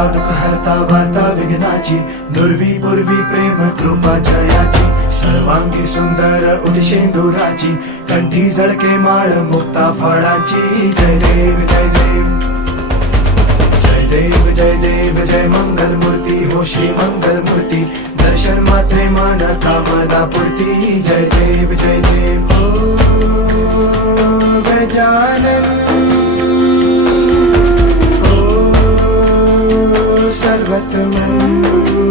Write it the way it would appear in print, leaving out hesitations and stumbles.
हरता दुःख हरता वार्ता विघ्नाची, दुर्वी पूर्वी प्रेम कृपा जयाची, सर्वांगी सुंदर उदिशेंदुराची, कंठी झळके माळ मुक्ता फळाची. जय देव जय देव जय देव जय देव जय मंगल मूर्ती हो श्री मंगल मूर्ती, दर्शन मात्रे मन कामना पूर्ती. जय देव जय देव हो गजानन हो सर्वतमन